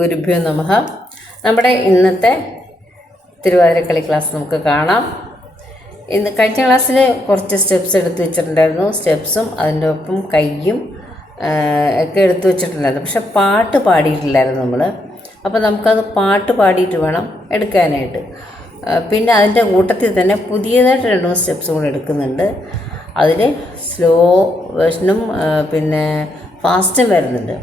ഗുരുഭ്യോ നമഹ നമ്മുടെ ഇന്നത്തെ തിരുവാതിരക്കളി ക്ലാസ് നമുക്ക് കാണാം. ഇന്ന് കഴിഞ്ഞ ക്ലാസ്സിൽ കുറച്ച് സ്റ്റെപ്സ് എടുത്തു വെച്ചിട്ടുണ്ടായിരുന്നു. സ്റ്റെപ്സും അതിന്റെ ഒപ്പം കയ്യും ഒക്കെ എടുത്തു വെച്ചിട്ടുണ്ടായിരുന്നു. പക്ഷെ പാട്ട് പാടിയിട്ടില്ലായിരുന്നു നമ്മൾ അപ്പോൾ നമുക്കത് പാട്ട് പാടിയിട്ട് വേണം എടുക്കാനായിട്ട്. പിന്നെ അതിന്റെ കൂട്ടത്തിൽ തന്നെ പുതിയതായിട്ട് രണ്ട് മൂന്ന് സ്റ്റെപ്സ് കൂടെ എടുക്കുന്നുണ്ട്. അതിൽ സ്ലോ വേർഷനും പിന്നെ ഫാസ്റ്റും വരുന്നുണ്ട്.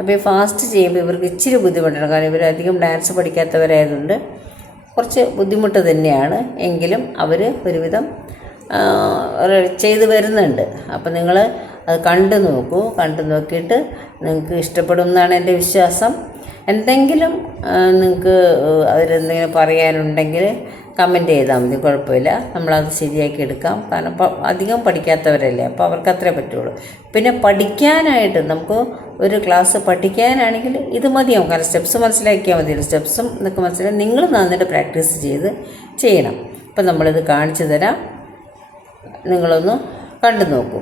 അപ്പോൾ ഈ ഫാസ്റ്റ് ചെയ്യുമ്പോൾ ഇവർക്ക് ഇച്ചിരി ബുദ്ധിമുട്ടാണ്. കാരണം ഇവരധികം ഡാൻസ് പഠിക്കാത്തവരായതുകൊണ്ട് കുറച്ച് ബുദ്ധിമുട്ട് തന്നെയാണ്. എങ്കിലും അവർ ഒരുവിധം ചെയ്ത് വരുന്നുണ്ട്. അപ്പോൾ നിങ്ങൾ അത് കണ്ടു നോക്കൂ. കണ്ടു നോക്കിയിട്ട് നിങ്ങൾക്ക് ഇഷ്ടപ്പെടും എന്നാണ് എന്റെ വിശ്വാസം. എന്തെങ്കിലും നിങ്ങൾക്ക് അതിലെന്തെങ്കിലും പറയാനുണ്ടെങ്കിൽ കമന്റ് ചെയ്താൽ മതി കുഴപ്പമില്ല. നമ്മളത് ശരിയാക്കി എടുക്കാം. കാരണം അധികം പഠിക്കാത്തവരല്ലേ അപ്പോൾ അവർക്ക് അത്രേ പറ്റുള്ളൂ. പിന്നെ പഠിക്കാനായിട്ട് നമുക്ക് ഒരു ക്ലാസ് പഠിക്കാനാണെങ്കിൽ ഇത് മതിയാവും. കാരണം സ്റ്റെപ്സ് മനസ്സിലാക്കിയാൽ മതിയല്ലോ സ്റ്റെപ്സും നിങ്ങൾക്ക് മനസ്സിലാക്കി നിങ്ങൾ നന്നായിട്ട് പ്രാക്ടീസ് ചെയ്ത് ചെയ്യണം. അപ്പം നമ്മളിത് കാണിച്ചു തരാം. നിങ്ങളൊന്ന് കണ്ടു നോക്കൂ.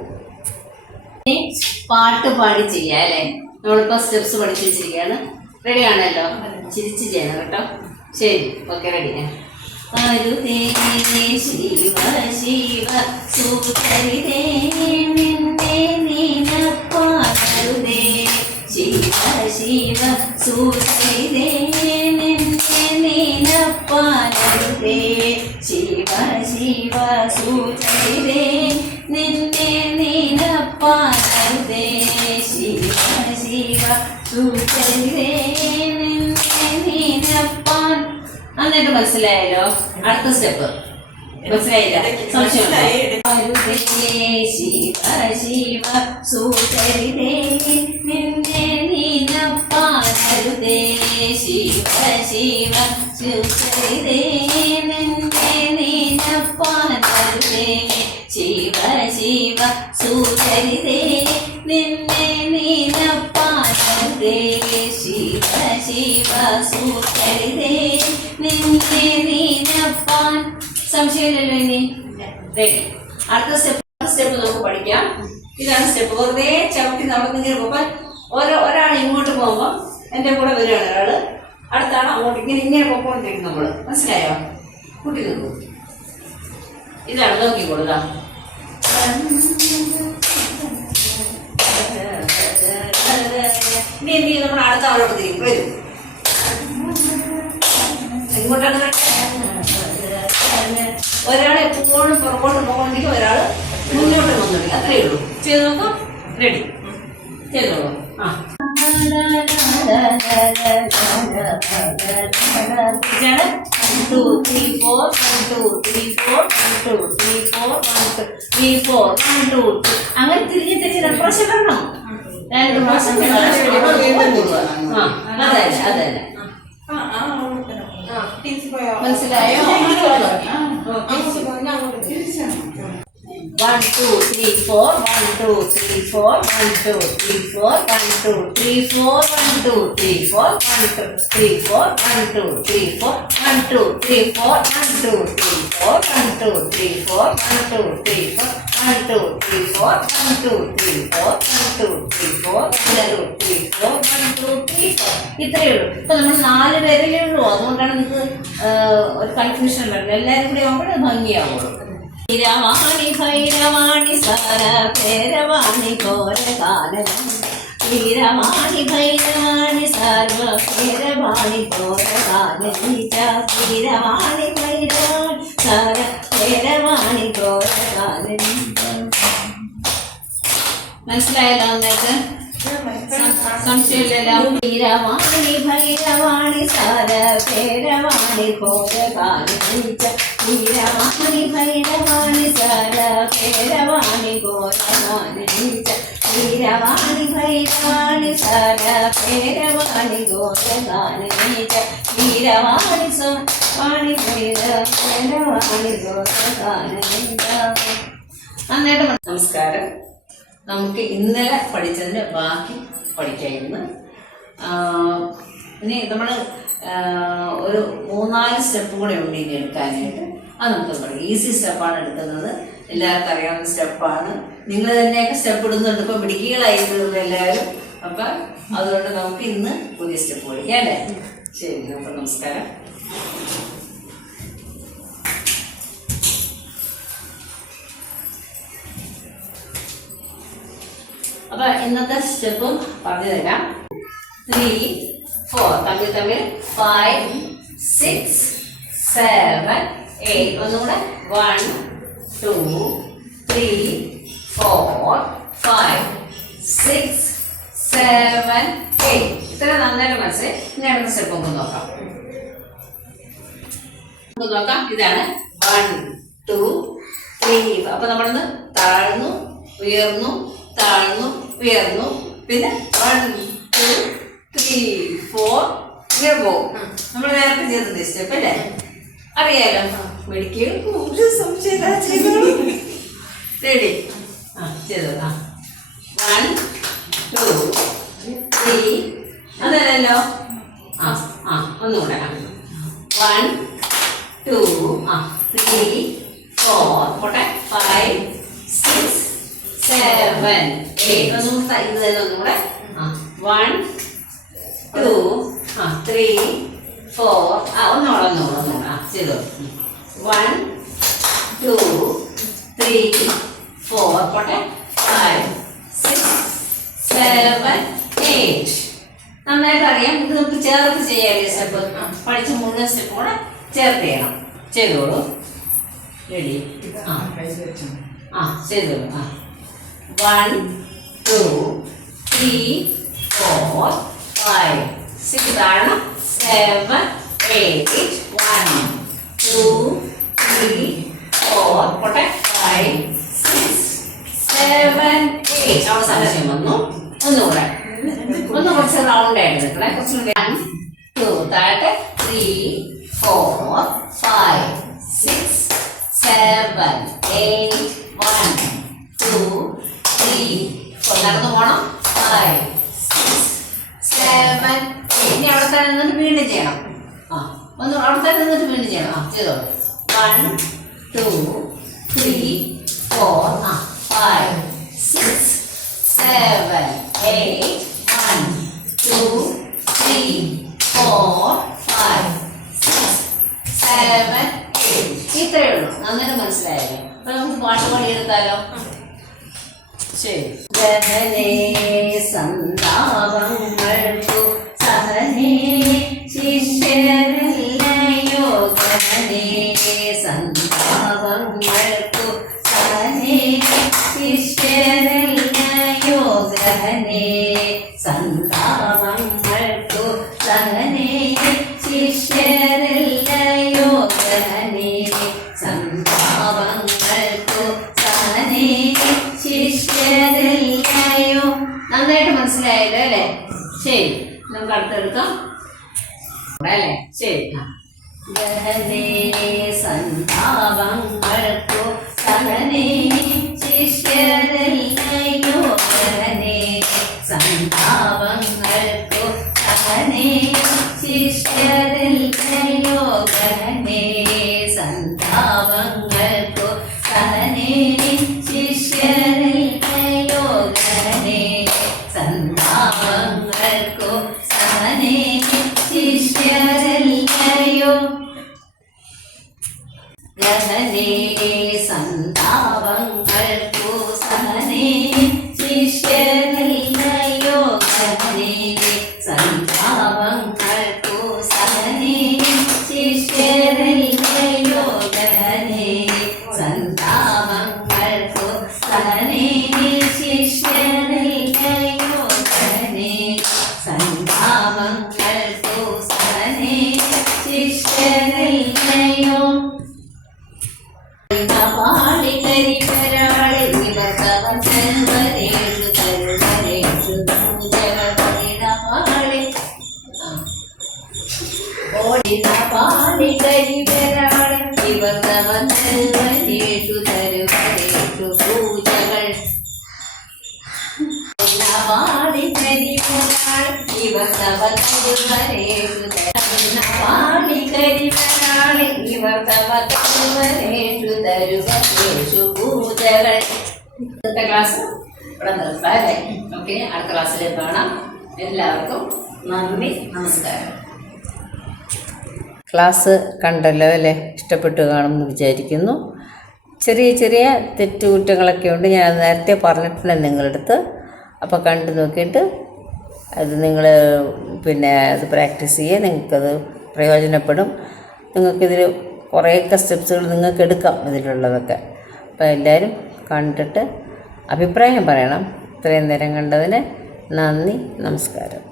പാട്ട് പാടി ചെയ്യാം അല്ലേ? നമ്മളിപ്പോൾ സ്റ്റെപ്സ് പഠിച്ചു വെച്ചിരിക്കുകയാണ്. റെഡി ആണല്ലോ? ചിരിച്ച് ചെയ്യണം കേട്ടോ. ശരി ഓക്കെ റെഡി അരുതേ ശിവ ശിവ സൂതരിതേ നിന്നെ നീനപ്പാരുതേ ശിവ ശിവ സൂതരിതേ നിന്നെ നീനപ്പാരുതേ ശിവ ശിവ സൂതരിതേ നിന്നെ നീനപ്പാരുതേ ശിവ ശിവ സൂതരിതേ. മനസ്സിലായല്ലോ? അടുത്ത സ്റ്റെപ്പ് മനസ്സിലായില്ല? സംശയം ശിവ ശിവ. ശിവ ശിവ സൂതരിതേ നിന്നെ നീനപ്പാൻ സംശയമില്ലല്ലോ ഇനി അടുത്ത സ്റ്റെപ്പ് സ്റ്റെപ്പ് നമുക്ക് പഠിക്കാം. ഇതാണ് സ്റ്റെപ്പ് വെറുതെ ചവിട്ടി നടന്നിങ്ങനെ പോകുമ്പോൾ ഓരോ ഒരാൾ ഇങ്ങോട്ട് പോകുമ്പോൾ എന്റെ കൂടെ വരികയാണ് ഒരാൾ അടുത്ത ആൾ അങ്ങോട്ട് ഇങ്ങനെ ഇങ്ങനെ പോയിക്കൊണ്ടിരിക്കും നമ്മൾ മനസ്സിലായോ? കൂട്ടി നിൽക്കും ഇതാണ് നോക്കിക്കൊള്ളുക ഇനി എന്ത് ചെയ്യും? നമ്മൾ അടുത്ത ആളോട് തിരിയും. വരും. എങ്ങോട്ടാണ് ഒരാൾ എപ്പോഴും പുറകോട്ട് പോകണമെങ്കിൽ ഒരാൾ മുന്നോട്ട് പോകുന്നുണ്ടെങ്കിൽ അത്രയേ ഉള്ളൂ. ചെയ്ത് നോക്കാം. റെഡി ചെയ്ത് നോക്കാം. two, three, four, one, two, three, four, one, two, three, four, one, two, three, four, one, two. അങ്ങനെ തിരിഞ്ഞെത്തിച്ച് റെപ്രഷൻ വരണം രണ്ട് അതെ അതെ അതെ മനസ്സിലായോ one two three four one two three four one two three four one two three four one two three four one two three four one two three four one two three four one two three four one two three four one two three four one two three four one two three four one two three four one two three four one two three four ഇത്രയേ ഉള്ളൂ ഇപ്പൊ നമ്മൾ നാല് പേരല്ലേ ഉള്ളൂ. അതുകൊണ്ടാണ് നിങ്ങൾക്ക് ഒരു കൺഫ്യൂഷൻ വരുന്നത്. എല്ലാവരും കൂടി ആവുമ്പോഴേ ഭംഗിയാവുള്ളൂ. ഭൈരവാണി ഭൈരവാണി സാര ഭൈരവാണി ഘോരകാലം ശ്രീരമാണി സർവഭൈരവാണി പോരവാനീച ശ്രീരമാണി ഭൈരവാണി സർവഭൈരവാണി പോരവാനീച മനസ്സിലായല്ലോ നിങ്ങൾക്ക് സംശയമില്ലല്ലോരവാണി ഭൈരവാണി സാരഭൈരവാണി ഘോരകാലീച്ച വീരവാണി ഭൈരവാണി സാരഭൈരവാണി ഘോരകാലീച്ച നമസ്കാരം. നമുക്ക് ഇന്നലെ പഠിച്ചതിന്റെ ബാക്കി പഠിക്കായിരുന്നു. ഇനി നമ്മൾ ഒരു മൂന്നാൽ സ്റ്റെപ്പ് കൂടെ ഉണ്ട് ഇനി എടുക്കാനായിട്ട്. അത് നമുക്ക് ഈസി സ്റ്റെപ്പാണ് എടുക്കുന്നത്. എല്ലാവർക്കും അറിയാവുന്ന സ്റ്റെപ്പാണ്. നിങ്ങൾ തന്നെയൊക്കെ സ്റ്റെപ്പ് ഇടുന്നുണ്ട്. ഇപ്പം മിടുക്കികളായി എല്ലാവരും. അപ്പൊ അതുകൊണ്ട് നമുക്ക് ഇന്ന് പുതിയ സ്റ്റെപ്പ് പഠിക്കാം അല്ലേ? ശരി അപ്പൊ നമസ്കാരം. അപ്പൊ ഇന്നത്തെ സ്റ്റെപ്പും പറഞ്ഞു തരാം. ത്രീ ഫോർ തമ്മിൽ തമ്മിൽ ഫൈവ് സിക്സ് സെവൻ എയ്റ്റ് ഒന്നുകൂടെ one two three four five six seven eight ഇത്ര നന്നായിട്ട് മനസ്സിലായി ഇനി അടുത്ത സ്റ്റെപ്പ് നമുക്ക് നോക്കാം. നമുക്ക് നോക്കാം. ഇതാണ് വൺ ടു ത്രീ അപ്പൊ നമ്മളൊന്ന് താഴ്ന്നു ഉയർന്നു താഴ്ന്നു ഉയർന്നു. പിന്നെ വൺ ടു ത്രീ ഫോർ ഇങ്ങനെ പോകും. നമ്മൾ നേരത്തെ ചെയ്തത് സ്റ്റെപ്പ് അല്ലേ? അറിയാലോ. മെഡിക്കൽ ഒരു സംശയമില്ല ചെയ്തോളൂ. റെഡി ആ ചെയ്തോ ആ. വൺ ടു ത്രീ അതല്ലല്ലോ? ആ ആ ഒന്നുകൂടെ വൺ ടു ആ ത്രീ ഫോർ പോട്ടെ. ഫൈവ് സിക്സ് സെവൻ എയ്റ്റ് ഒന്നുകൂടെ ഇത് തന്നെ ഒന്നുകൂടെ? ആ വൺ ടു ആ ത്രീ ഫോർ ആ ഒന്നോളം ഒന്നോളം ഒന്നോളം ആ ചെയ്തോ. വൺ ടു ത്രീ ഫോർ പോട്ടെ? ഫൈവ് സിക്സ് സെവൻ എയ്റ്റ് നന്നായിട്ട് അറിയാം. ഇത് നമുക്ക് ചേർത്ത് ചെയ്യാം സ്റ്റെപ്പ് പഠിച്ച മൂന്ന് സ്റ്റെപ്പ് കൂടെ ചേർത്ത് ചെയ്യണം. ചെയ്തോളൂ. റെഡി ആ. ആ ചെയ്തോളൂ. ആ. One two three four five six ആണ് seven eight one two three four പോട്ടെ. ഫൈവ് സിക്സ് സെവൻ എയ്റ്റ് അവിടെ സംശയം വന്നു. ഒന്നുകൂടെ ഒന്ന് കുറച്ച് റൗണ്ട് ആയിട്ട് നിൽക്കണേ. കുറച്ചുകൂടി വൺ ടു താഴത്തെ. Three four five six seven eight one two three four നടന്നു പോണം. ഫൈവ് സിക്സ് സെവൻ ഇനി അവിടെ തന്നെ നിന്നിട്ട് വീണ്ടും ചെയ്യണം. ആ ഒന്ന് അവിടെ തന്നെ നിന്നിട്ട് വീണ്ടും ചെയ്യണം. ആ ചെയ്തോ. വൺ ടു ത്രീ ഫോർ ആ five six seven eight one two three four five six seven ഇത്രയേ ഉള്ളൂ. അങ്ങനെ മനസ്സിലായല്ലോ? അപ്പൊ നമുക്ക് പാട്ട് പാടി എടുത്താലോ? ശരി. ഗഹനേ ശിഷ്യരല്ലയോ ഗഹനേ സന്താപങ്ങൾക്കു സഹനേ ശിഷ്യരല്ലയോ ഗഹനേ സന്താപങ്ങൾക്കു സഹനേ ശിഷ്യരല്ലയോ നന്നായിട്ട് മനസ്സിലായല്ലോ അല്ലേ? ശരി നമുക്ക് അടുത്തെടുക്കാം അല്ലേ? ശരി ഗഹനേ സന്താപങ്ങൾക്കു സഹനേ ശിഷ്യനോനെ സംഭാവങ്ങൾക്കു സഹനെ ശിഷ്യനോകനെ സംഭാവങ്ങൾക്കു സഹനെ ശിഷ്യനോകനെ സംഭാവങ്ങൾക്കു സഹനെ ശിഷ്യനോ ഗഹനേ സന്താവ പൂജകൾ പൂജകൾ ക്ലാസ് ഇവിടെ നിർത്താല്ലേ ഓക്കെ അടുത്ത ക്ലാസ്സിൽ കാണാം. എല്ലാവർക്കും നന്ദി നമസ്കാരം. ക്ലാസ് കണ്ടല്ലോ അല്ലേ? ഇഷ്ടപ്പെട്ടു കാണുമെന്ന് വിചാരിക്കുന്നു. ചെറിയ ചെറിയ തെറ്റുകുറ്റങ്ങളൊക്കെ ഉണ്ട്. ഞാൻ നേരത്തെ പറഞ്ഞിട്ടുണ്ട് നിങ്ങളുടെ അടുത്ത് അപ്പോൾ കണ്ടു നോക്കിയിട്ട് അത് നിങ്ങൾ പിന്നെ അത് പ്രാക്ടീസ് ചെയ്യുക നിങ്ങൾക്കത് പ്രയോജനപ്പെടും. നിങ്ങൾക്കിതിൽ കുറേയൊക്കെ സ്റ്റെപ്സുകൾ നിങ്ങൾക്ക് എടുക്കാം ഇതിലുള്ളതൊക്കെ. അപ്പോൾ എല്ലാവരും കണ്ടിട്ട് അഭിപ്രായം പറയണം. ഇത്രയും നേരം കണ്ടതിന് നന്ദി നമസ്കാരം.